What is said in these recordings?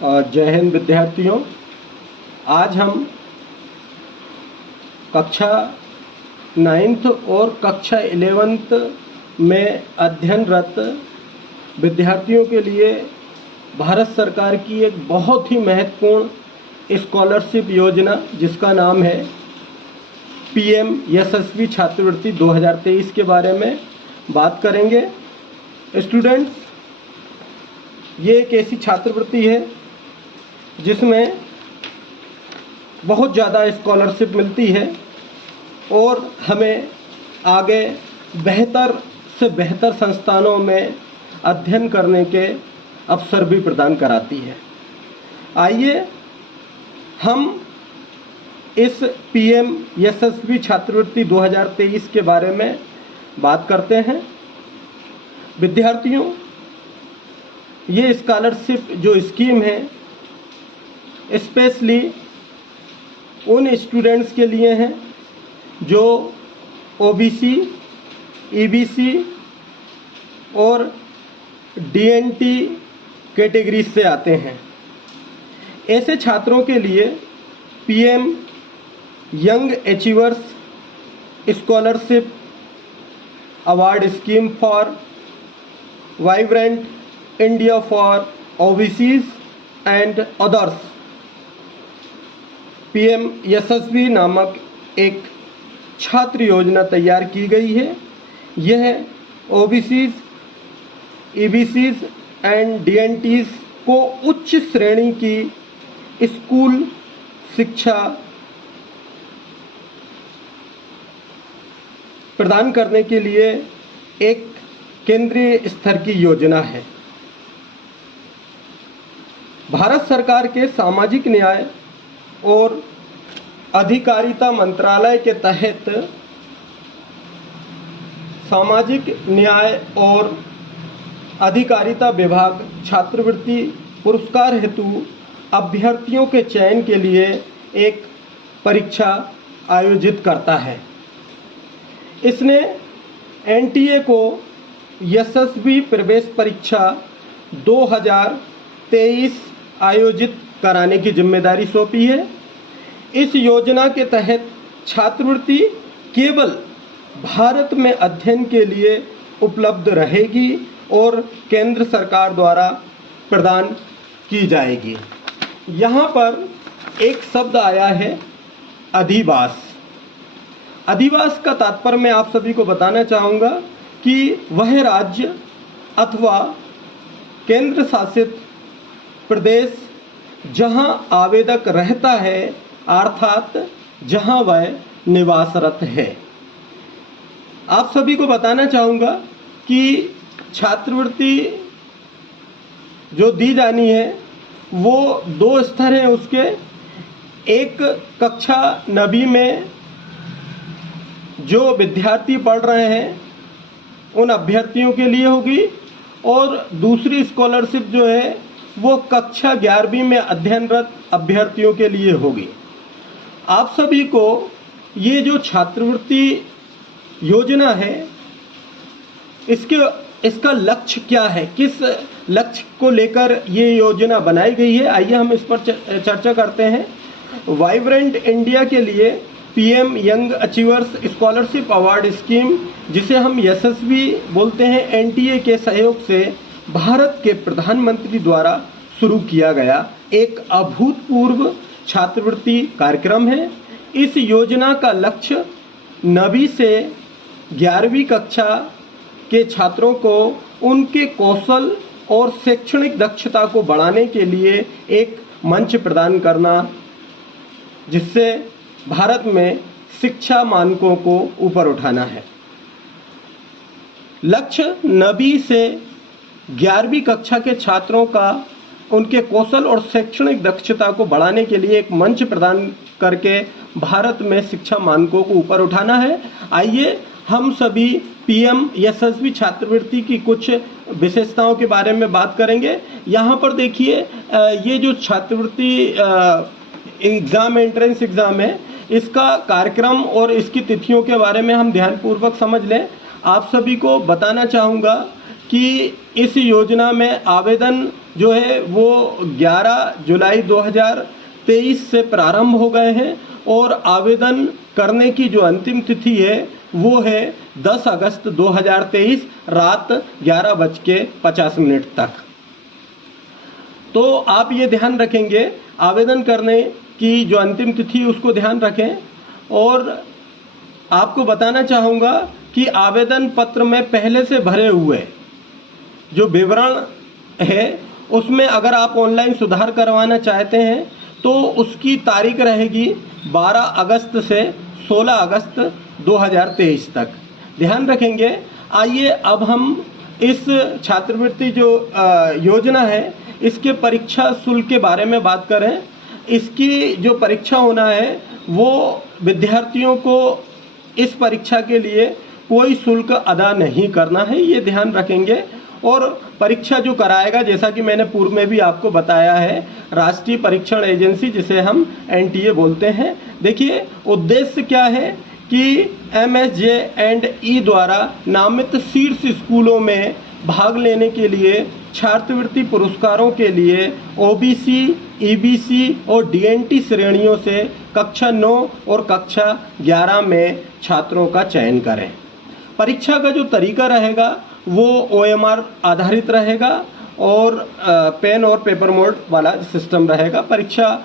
और जय हिंद विद्यार्थियों। आज हम कक्षा 9th और कक्षा 11th में अध्ययनरत विद्यार्थियों के लिए भारत सरकार की एक बहुत ही महत्वपूर्ण स्कॉलरशिप योजना जिसका नाम है पीएम यशस्वी छात्रवृत्ति 2023 के बारे में बात करेंगे। स्टूडेंट्स, ये एक ऐसी छात्रवृत्ति है जिसमें बहुत ज़्यादा स्कॉलरशिप मिलती है और हमें आगे बेहतर से बेहतर संस्थानों में अध्ययन करने के अवसर भी प्रदान कराती है। आइए हम इस पीएम यशस्वी छात्रवृत्ति 2023 के बारे में बात करते हैं। विद्यार्थियों, ये स्कॉलरशिप जो स्कीम है स्पेशली उन स्टूडेंट्स के लिए हैं जो ओबीसी, ईबीसी और डीएनटी कैटेगरी से आते हैं। ऐसे छात्रों के लिए PM young achievers scholarship award scheme for vibrant India for OBCs and others PM Yashasvi नामक एक छात्र योजना तैयार की गई है। यह ओबीसीज, ईबीसीज एंड डीएनटीज को उच्च श्रेणी की स्कूल शिक्षा प्रदान करने के लिए एक केंद्रीय स्तर की योजना है। भारत सरकार के सामाजिक न्याय और अधिकारिता मंत्रालय के तहत सामाजिक न्याय और अधिकारिता विभाग छात्रवृत्ति पुरस्कार हेतु अभ्यर्थियों के चयन के लिए एक परीक्षा आयोजित करता है। इसने एनटीए को यशस्वी प्रवेश परीक्षा 2023 आयोजित कराने की जिम्मेदारी सौंपी है। इस योजना के तहत छात्रवृत्ति केवल भारत में अध्ययन के लिए उपलब्ध रहेगी और केंद्र सरकार द्वारा प्रदान की जाएगी। यहाँ पर एक शब्द आया है अधिवास। अधिवास का तात्पर्य मैं आप सभी को बताना चाहूँगा कि वह राज्य अथवा केंद्र शासित प्रदेश जहां आवेदक रहता है, अर्थात जहां वह निवासरत है। आप सभी को बताना चाहूँगा कि छात्रवृत्ति जो दी जानी है वो 2 स्तर हैं उसके। एक कक्षा 9वीं में जो विद्यार्थी पढ़ रहे हैं उन अभ्यर्थियों के लिए होगी और दूसरी स्कॉलरशिप जो है वो कक्षा 11वीं में अध्ययनरत अभ्यर्थियों के लिए होगी। आप सभी को ये जो छात्रवृत्ति योजना है इसका लक्ष्य क्या है, किस लक्ष्य को लेकर ये योजना बनाई गई है, आइए हम इस पर चर्चा करते हैं। वाइब्रेंट इंडिया के लिए PM young achievers scholarship award scheme, जिसे हम यशस्वी बोलते हैं, एनटीए के सहयोग से भारत के प्रधानमंत्री द्वारा शुरू किया गया एक अभूतपूर्व छात्रवृत्ति कार्यक्रम है। इस योजना का लक्ष्य 9वीं से 11वीं कक्षा के छात्रों को उनके कौशल और शैक्षणिक दक्षता को बढ़ाने के लिए एक मंच प्रदान करना, जिससे भारत में शिक्षा मानकों को ऊपर उठाना है। लक्ष्य 9वीं से 11वीं कक्षा के छात्रों का उनके कौशल और शैक्षणिक दक्षता को बढ़ाने के लिए एक मंच प्रदान करके भारत में शिक्षा मानकों को ऊपर उठाना है। आइए हम सभी पीएम यशस्वी छात्रवृत्ति की कुछ विशेषताओं के बारे में बात करेंगे। यहाँ पर देखिए, ये जो छात्रवृत्ति एग्ज़ाम, एंट्रेंस एग्ज़ाम है, इसका कार्यक्रम और इसकी तिथियों के बारे में हम ध्यानपूर्वक समझ लें। आप सभी को बताना चाहूँगा कि इस योजना में आवेदन जो है वो 11 जुलाई 2023 से प्रारंभ हो गए हैं और आवेदन करने की जो अंतिम तिथि है वो है 10 अगस्त 2023 रात 11:50 तक। तो आप ये ध्यान रखेंगे, आवेदन करने की जो अंतिम तिथि उसको ध्यान रखें। और आपको बताना चाहूँगा कि आवेदन पत्र में पहले से भरे हुए जो विवरण है उसमें अगर आप ऑनलाइन सुधार करवाना चाहते हैं तो उसकी तारीख रहेगी 12 अगस्त से 16 अगस्त 2023 तक। ध्यान रखेंगे। आइए अब हम इस छात्रवृत्ति जो योजना है इसके परीक्षा शुल्क के बारे में बात करें। इसकी जो परीक्षा होना है वो विद्यार्थियों को इस परीक्षा के लिए कोई शुल्क अदा नहीं करना है, ये ध्यान रखेंगे। और परीक्षा जो कराएगा, जैसा कि मैंने पूर्व में भी आपको बताया है, राष्ट्रीय परीक्षण एजेंसी जिसे हम एनटीए बोलते हैं। देखिए उद्देश्य क्या है कि MSJ&E द्वारा नामित शीर्ष स्कूलों में भाग लेने के लिए छात्रवृत्ति पुरस्कारों के लिए OBC, EBC और DNT श्रेणियों से कक्षा 9 और कक्षा 11 में छात्रों का चयन करें। परीक्षा का जो तरीका रहेगा वो OMR आधारित रहेगा और पेन और पेपर मोड वाला सिस्टम रहेगा। परीक्षा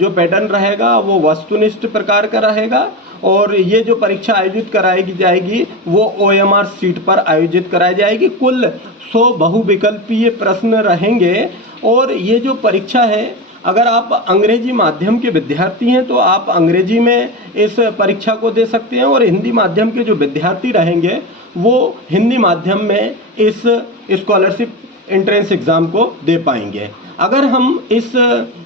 जो पैटर्न रहेगा वो वस्तुनिष्ठ प्रकार का रहेगा और ये जो परीक्षा आयोजित कराई जाएगी वो OMR सीट पर आयोजित कराई जाएगी। कुल 100 बहुविकल्पीय प्रश्न रहेंगे और ये जो परीक्षा है, अगर आप अंग्रेजी माध्यम के विद्यार्थी हैं तो आप अंग्रेजी में इस परीक्षा को दे सकते हैं और हिंदी माध्यम के जो विद्यार्थी रहेंगे वो हिंदी माध्यम में इस स्कॉलरशिप एंट्रेंस एग्ज़ाम को दे पाएंगे। अगर हम इस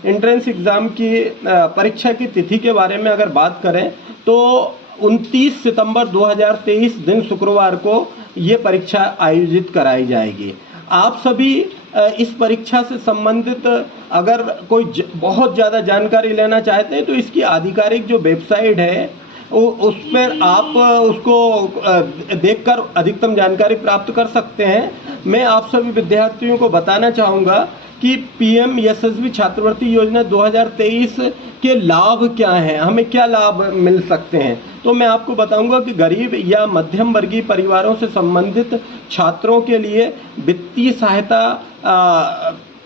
एंट्रेंस एग्ज़ाम की परीक्षा की तिथि के बारे में अगर बात करें तो 29 सितंबर 2023 दिन शुक्रवार को ये परीक्षा आयोजित कराई जाएगी। आप सभी इस परीक्षा से संबंधित अगर कोई बहुत ज़्यादा जानकारी लेना चाहते हैं तो इसकी आधिकारिक जो वेबसाइट है उस पर आप उसको देखकर अधिकतम जानकारी प्राप्त कर सकते हैं। मैं आप सभी विद्यार्थियों को बताना चाहूँगा कि PMSSB छात्रवृत्ति योजना 2023 के लाभ क्या हैं, हमें क्या लाभ मिल सकते हैं। तो मैं आपको बताऊंगा कि गरीब या मध्यम वर्गीय परिवारों से संबंधित छात्रों के लिए वित्तीय सहायता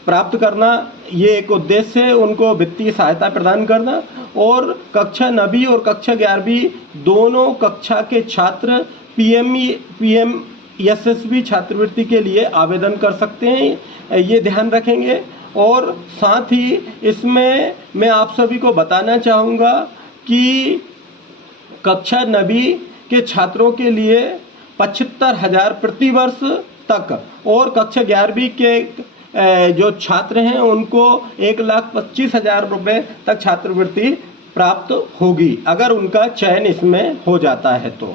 प्राप्त करना, ये एक उद्देश्य है, उनको वित्तीय सहायता प्रदान करना। और कक्षा 9वीं और कक्षा 11वीं दोनों कक्षा के छात्र PMSSB छात्रवृत्ति के लिए आवेदन कर सकते हैं, ये ध्यान रखेंगे। और साथ ही इसमें मैं आप सभी को बताना चाहूँगा कि कक्षा 9वीं के छात्रों के लिए 75,000 प्रतिवर्ष तक और कक्षा 11वीं के जो छात्र हैं उनको 1,25,000 रुपये तक छात्रवृत्ति प्राप्त होगी अगर उनका चयन इसमें हो जाता है। तो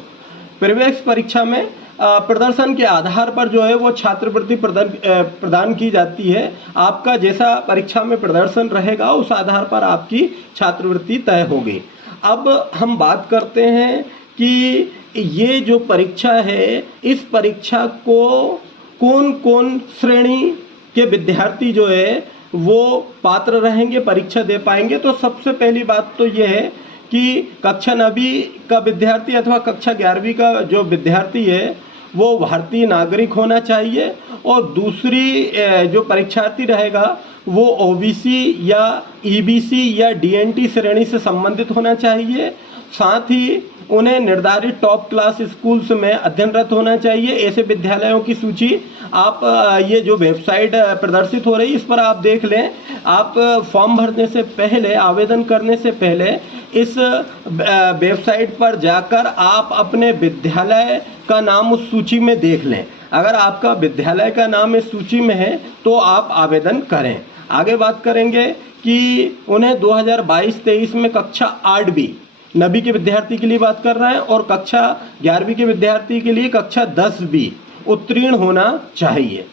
प्रवेश परीक्षा में प्रदर्शन के आधार पर जो है वो छात्रवृत्ति प्रदान की जाती है। आपका जैसा परीक्षा में प्रदर्शन रहेगा उस आधार पर आपकी छात्रवृत्ति तय होगी। अब हम बात करते हैं कि ये जो परीक्षा है इस परीक्षा को कौन कौन श्रेणी के विद्यार्थी जो है वो पात्र रहेंगे, परीक्षा दे पाएंगे। तो सबसे पहली बात तो ये है कि कक्षा 9वीं का विद्यार्थी अथवा कक्षा 11वीं का जो विद्यार्थी है वो भारतीय नागरिक होना चाहिए। और दूसरी जो परीक्षार्थी रहेगा वो OBC या EBC या DNT श्रेणी से संबंधित होना चाहिए। साथ ही उन्हें निर्धारित टॉप क्लास स्कूल्स में अध्ययनरत होना चाहिए। ऐसे विद्यालयों की सूची आप ये जो वेबसाइट प्रदर्शित हो रही है इस पर आप देख लें। आप फॉर्म भरने से पहले, आवेदन करने से पहले इस वेबसाइट पर जाकर आप अपने विद्यालय का नाम उस सूची में देख लें। अगर आपका विद्यालय का नाम इस सूची में है तो आप आवेदन करें। आगे बात करेंगे कि उन्हें 2022-23 में कक्षा 8वीं 9वीं के विद्यार्थी के लिए बात कर रहे हैं और कक्षा 11वीं के विद्यार्थी के लिए कक्षा 10वीं उत्तीर्ण होना चाहिए।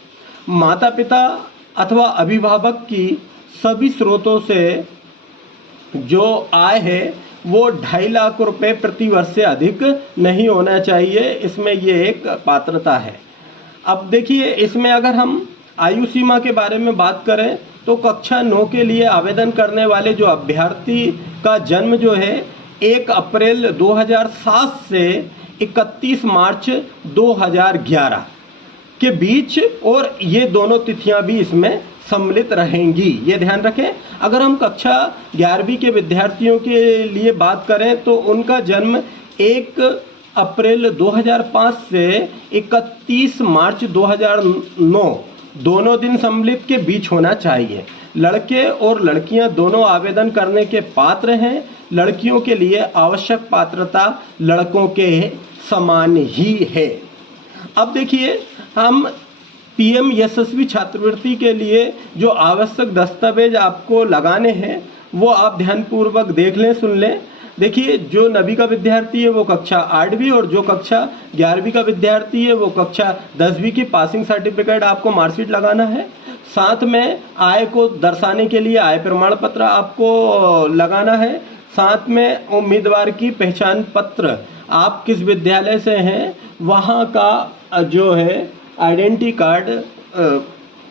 माता पिता अथवा अभिभावक की सभी स्रोतों से जो आय है वो 2.5 लाख रुपए प्रति वर्ष से अधिक नहीं होना चाहिए। इसमें ये एक पात्रता है। अब देखिए इसमें अगर हम आयु सीमा के बारे में बात करें तो कक्षा 9 के लिए आवेदन करने वाले जो अभ्यर्थी का जन्म जो है 1 अप्रैल 2007 से 31 मार्च 2011 के बीच, और ये दोनों तिथियां भी इसमें सम्मिलित रहेंगी, ये ध्यान रखें। अगर हम कक्षा 11वीं के विद्यार्थियों के लिए बात करें तो उनका जन्म 1 अप्रैल 2005 से 31 मार्च 2009 दोनों दिन सम्मिलित के बीच होना चाहिए। लड़के और लड़कियां दोनों आवेदन करने के पात्र हैं। लड़कियों के लिए आवश्यक पात्रता लड़कों के समान ही है। अब देखिए, हम पीएम यशस्वी छात्रवृत्ति के लिए जो आवश्यक दस्तावेज आपको लगाने हैं वो आप ध्यानपूर्वक देख लें, सुन लें। देखिए, जो नवी का विद्यार्थी है वो कक्षा 8वीं, और जो कक्षा 11वीं का विद्यार्थी है वो कक्षा 10वीं की पासिंग सर्टिफिकेट आपको मार्कशीट लगाना है। साथ में आय को दर्शाने के लिए आय प्रमाण पत्र आपको लगाना है। साथ में उम्मीदवार की पहचान पत्र, आप किस विद्यालय से हैं वहाँ का जो है आइडेंटिटी कार्ड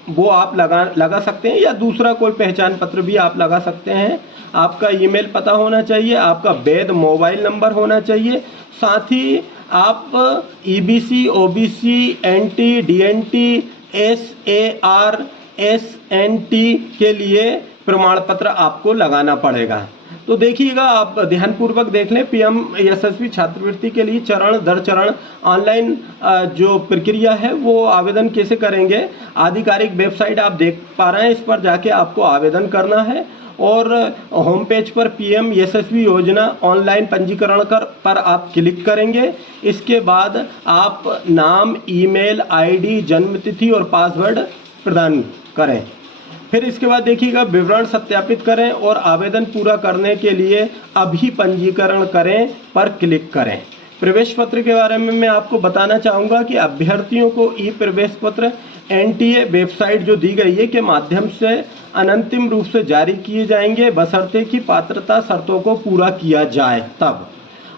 वो आप लगा सकते हैं, या दूसरा कोई पहचान पत्र भी आप लगा सकते हैं। आपका ईमेल पता होना चाहिए, आपका वैध मोबाइल नंबर होना चाहिए। साथ ही आप EBC, OBC, NT, DNT, SAR, SNT के लिए प्रमाण पत्र आपको लगाना पड़ेगा। तो देखिएगा, आप ध्यानपूर्वक देख लें। पीएम यशस्वी छात्रवृत्ति के लिए चरण दर चरण ऑनलाइन जो प्रक्रिया है वो आवेदन कैसे करेंगे, आधिकारिक वेबसाइट आप देख पा रहे हैं, इस पर जाके आपको आवेदन करना है। और होम पेज पर पीएम यशस्वी योजना ऑनलाइन पंजीकरण पर आप क्लिक करेंगे। इसके बाद आप नाम, ईमेल आईडी, जन्मतिथि और पासवर्ड प्रदान करें। फिर इसके बाद देखिएगा, विवरण सत्यापित करें और आवेदन पूरा करने के लिए अभी पंजीकरण करें पर क्लिक करें। प्रवेश पत्र के बारे में मैं आपको बताना चाहूँगा कि अभ्यर्थियों को ई प्रवेश पत्र एनटीए वेबसाइट जो दी गई है के माध्यम से अनंतिम रूप से जारी किए जाएंगे, बशर्ते कि पात्रता शर्तों को पूरा किया जाए। तब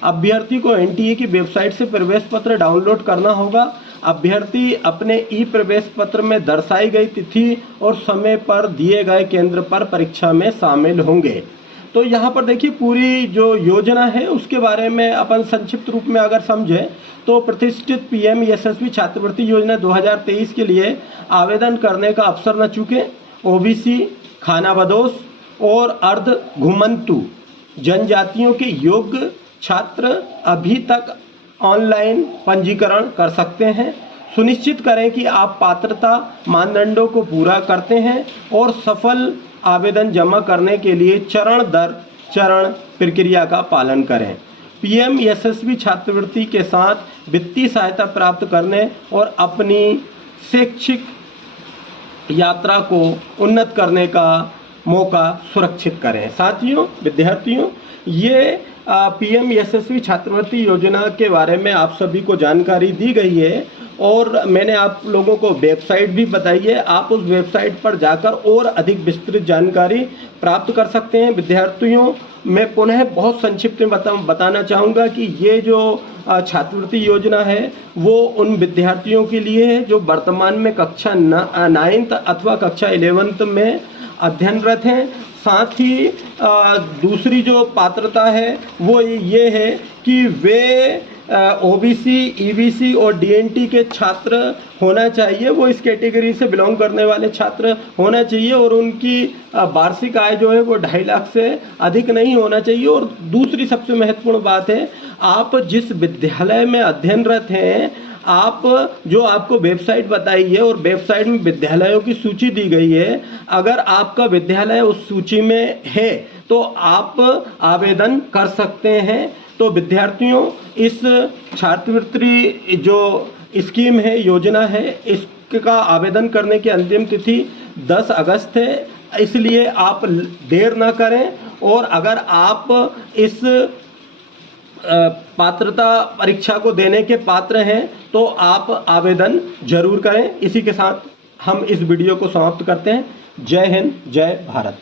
अभ्यर्थी को एनटीए की वेबसाइट से प्रवेश पत्र डाउनलोड करना होगा। अभ्यर्थी अपने ई प्रवेश पत्र में दर्शाई गई तिथि और समय पर दिए गए केंद्र पर परीक्षा में शामिल होंगे। तो यहाँ पर देखिए, पूरी जो योजना है उसके बारे में अपन संक्षिप्त रूप में अगर समझें तो प्रतिष्ठित पीएम यशस्वी छात्रवृत्ति योजना 2023 के लिए आवेदन करने का अवसर न चूकें। ओबीसी, खानाबदोश और अर्ध घुमंतु जनजातियों के योग्य छात्र अभी तक ऑनलाइन पंजीकरण कर सकते हैं। सुनिश्चित करें कि आप पात्रता मानदंडों को पूरा करते हैं और सफल आवेदन जमा करने के लिए चरण दर चरण प्रक्रिया का पालन करें। पीएम यशस्वी छात्रवृत्ति के साथ वित्तीय सहायता प्राप्त करने और अपनी शैक्षिक यात्रा को उन्नत करने का मौका सुरक्षित करें। साथियों, विद्यार्थियों, ये पीएम यशस्वी छात्रवृत्ति योजना के बारे में आप सभी को जानकारी दी गई है और मैंने आप लोगों को वेबसाइट भी बताई है। आप उस वेबसाइट पर जाकर और अधिक विस्तृत जानकारी प्राप्त कर सकते हैं। विद्यार्थियों, मैं पुनः बहुत संक्षिप्त में बताना चाहूँगा कि ये जो छात्रवृत्ति योजना है वो उन विद्यार्थियों के लिए है जो वर्तमान में कक्षा 9th अथवा कक्षा 11th में अध्ययनरत हैं। साथ ही दूसरी जो पात्रता है वो ये है कि वे ओबीसी, ईबीसी और डीएनटी के छात्र होना चाहिए, वो इस कैटेगरी से बिलोंग करने वाले छात्र होना चाहिए और उनकी वार्षिक आय जो है वो 2.5 लाख से अधिक नहीं होना चाहिए। और दूसरी सबसे महत्वपूर्ण बात है, आप जिस विद्यालय में अध्ययनरत हैं, आप जो आपको वेबसाइट बताई है और वेबसाइट में विद्यालयों की सूची दी गई है, अगर आपका विद्यालय उस सूची में है तो आप आवेदन कर सकते हैं। तो विद्यार्थियों, इस छात्रवृत्ति जो स्कीम है, योजना है, इसका आवेदन करने की अंतिम तिथि 10 अगस्त है, इसलिए आप देर ना करें। और अगर आप इस पात्रता परीक्षा को देने के पात्र हैं तो आप आवेदन जरूर करें। इसी के साथ हम इस वीडियो को समाप्त करते हैं। जय हिंद, जय भारत।